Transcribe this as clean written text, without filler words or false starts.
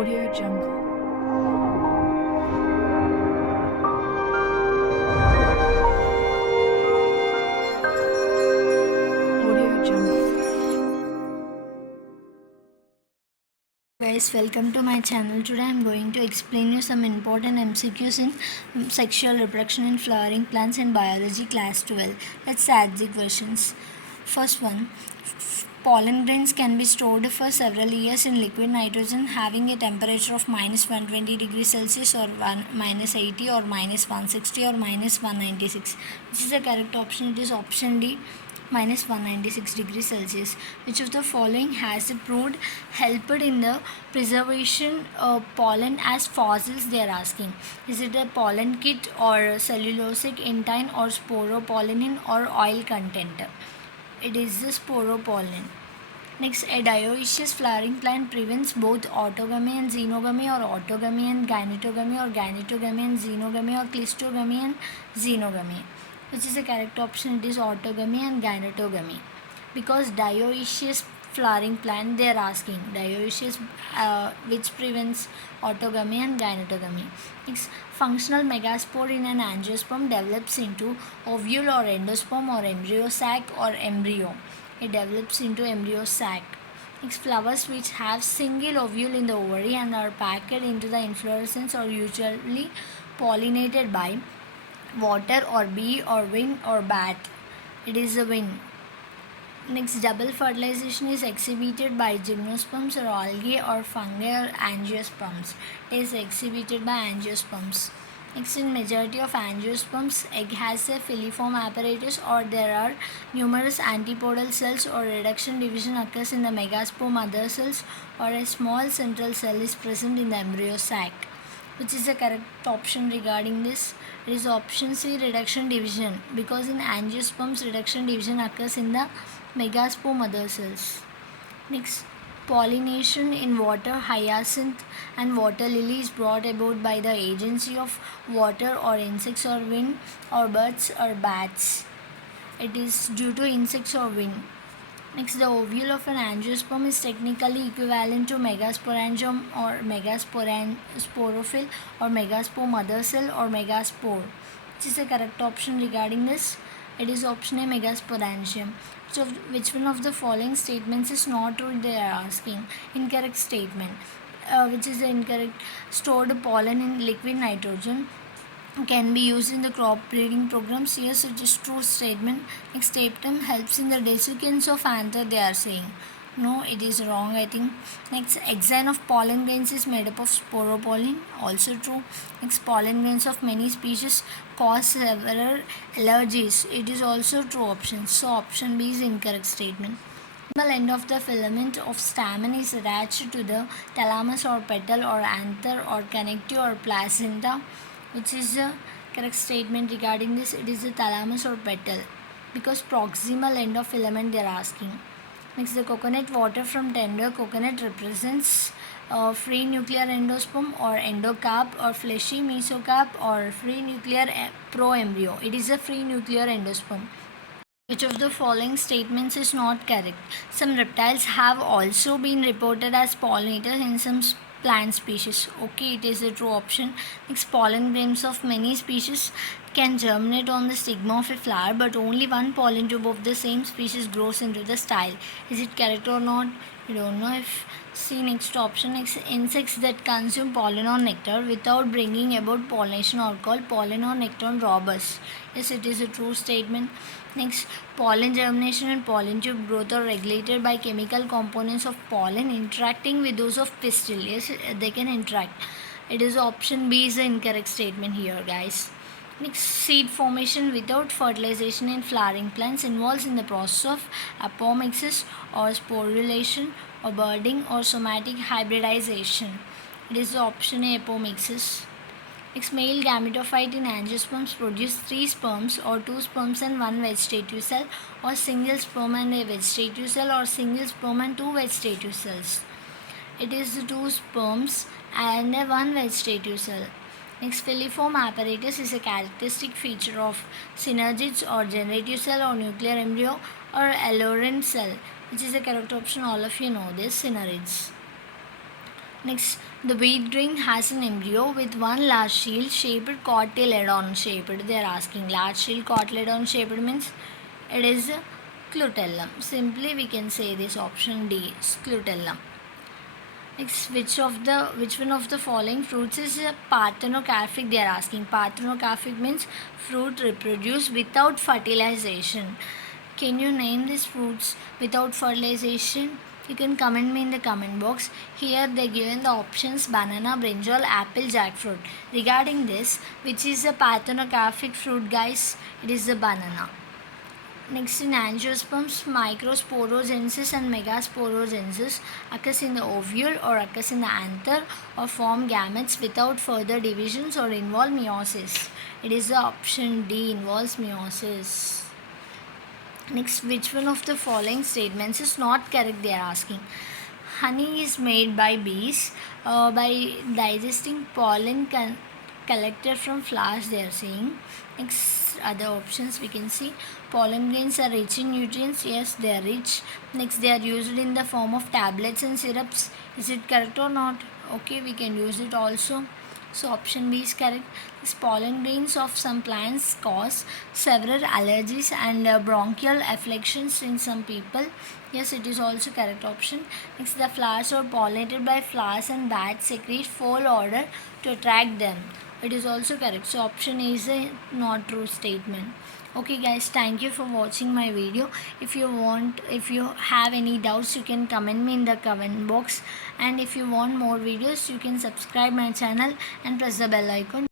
Audio Jungle. Audio Jungle. Guys, welcome to my channel. Today I am going to explain you some important MCQs in sexual reproduction in flowering plants in biology class 12. Let's start the questions. First one, pollen grains can be stored for several years in liquid nitrogen having a temperature of minus 120 degrees Celsius or minus 80 or minus 160 or minus 196. Which is the correct option? It is option D, minus 196 degrees Celsius. Which of the following has proved helped in the preservation of pollen as fossils? They are asking. Is it a pollen kit or cellulosic intine or sporopollenin or oil content? It is the sporopollen. Next, a dioecious flowering plant prevents both autogamy and xenogamy or autogamy and gynetogamy or gynetogamy and xenogamy or clistogamy and xenogamy. Which is the correct option? It is autogamy and gynetogamy. Because dioecious flowering plant, they are asking dioecious which prevents autogamy and gynetogamy. Next, functional megaspore in an angiosperm develops into ovule or endosperm or embryo sac or embryo. It develops into embryo sac. Next, flowers which have single ovule in the ovary and are packed into the inflorescence are usually pollinated by water or bee or wind or bat. It is the wind. Next, double fertilization is exhibited by gymnosperms or algae or fungi or angiosperms. It is exhibited by angiosperms. Next, in majority of angiosperms, egg has a filiform apparatus or there are numerous antipodal cells or reduction division occurs in the megaspore mother cells or a small central cell is present in the embryo sac. Which is the correct option regarding this? It is option C, reduction division, because in angiosperms reduction division occurs in the megaspore mother cells. Next, pollination in water hyacinth and water lily is brought about by the agency of water or insects or wind or birds or bats. It is due to insects or wind. Next, the ovule of an angiosperm is technically equivalent to megasporangium or megasporophil or megaspore mother cell or megaspore. Which is the correct option regarding this? It is option A, megasporangium. So, which one of the following statements is not true? They are asking. Incorrect statement. Which is the incorrect? Stored pollen in liquid nitrogen can be used in the crop breeding programs. Yes, it is true statement. Next, tapetum helps in the desiccation of anther, they are saying. No, it is wrong, I think. Next, exine of pollen grains is made up of sporopollen. Also true. Next, pollen grains of many species cause several allergies. It is also true option. So, option B is incorrect statement. The end of the filament of stamen is attached to the thalamus or petal or anther or connective or placenta. Which is the correct statement regarding this? It is the thalamus or petal, because proximal end of filament they are asking. Next, the coconut water from tender coconut represents free nuclear endosperm or endocarp or fleshy mesocarp or free nuclear proembryo. It is a free nuclear endosperm. Which of the following statements is not correct? Some reptiles have also been reported as pollinators in some plant species. Okay, it is a true option. Next, pollen grains of many species can germinate on the stigma of a flower, but only one pollen tube of the same species grows into the style. Is it correct or not? You don't know. If see next option, next, insects that consume pollen or nectar without bringing about pollination are called pollen or nectar robbers. Yes, it is a true statement. Next, pollen germination and pollen tube growth are regulated by chemical components of pollen interacting with those of pistil. Yes, they can interact. It is option B is the incorrect statement here, guys. Next, seed formation without fertilization in flowering plants involves in the process of apomixis or sporulation or budding or somatic hybridization. It is the option A, apomixis. Next, male gametophyte in angiosperms produce 3 sperms or 2 sperms and 1 vegetative cell, or single sperm and a vegetative cell, or single sperm and 2 vegetative cells. It is the 2 sperms and a 1 vegetative cell. Next, filiform apparatus is a characteristic feature of synergids or generative cell or nuclear embryo or allorin cell. Which is the correct option? All of you know this, synergids. Next, the wheat grain has an embryo with one large shield-shaped cotyledon shaped. They are asking large shield cotyledon shaped means it is a clutellum. Simply we can say this option D, clutellum. Next, which one of the following fruits is a parthenocarpic? They are asking. Parthenocarpic means fruit reproduced without fertilization. Can you name these fruits without fertilization? You can comment me in the comment box. Here they given the options banana, brinjal, apple, jackfruit. Regarding this, which is a parthenocarpic fruit, guys? It is the banana. Next, in angiosperms, microsporogenesis and megasporogenesis occurs in the ovule or occurs in the anther or form gametes without further divisions or involve meiosis. It is the option D, involves meiosis. Next, which one of the following statements is not correct? They are asking. Honey is made by bees by digesting pollen collected from flowers. They are saying. Next, other options we can see. Pollen grains are rich in nutrients. Yes, they are rich. Next, they are used in the form of tablets and syrups. Is it correct or not? Okay, we can use it also. So option B is correct. These pollen grains of some plants cause several allergies and bronchial afflictions in some people. Yes, it is also correct option. Next, the flowers are pollinated by flowers and bats secrete foul odor to attract them. It is also correct. So option A is a not true statement. Okay guys, thank you for watching my video. If you have any doubts, you can comment me in the comment box, and if you want more videos, you can subscribe my channel and press the bell icon.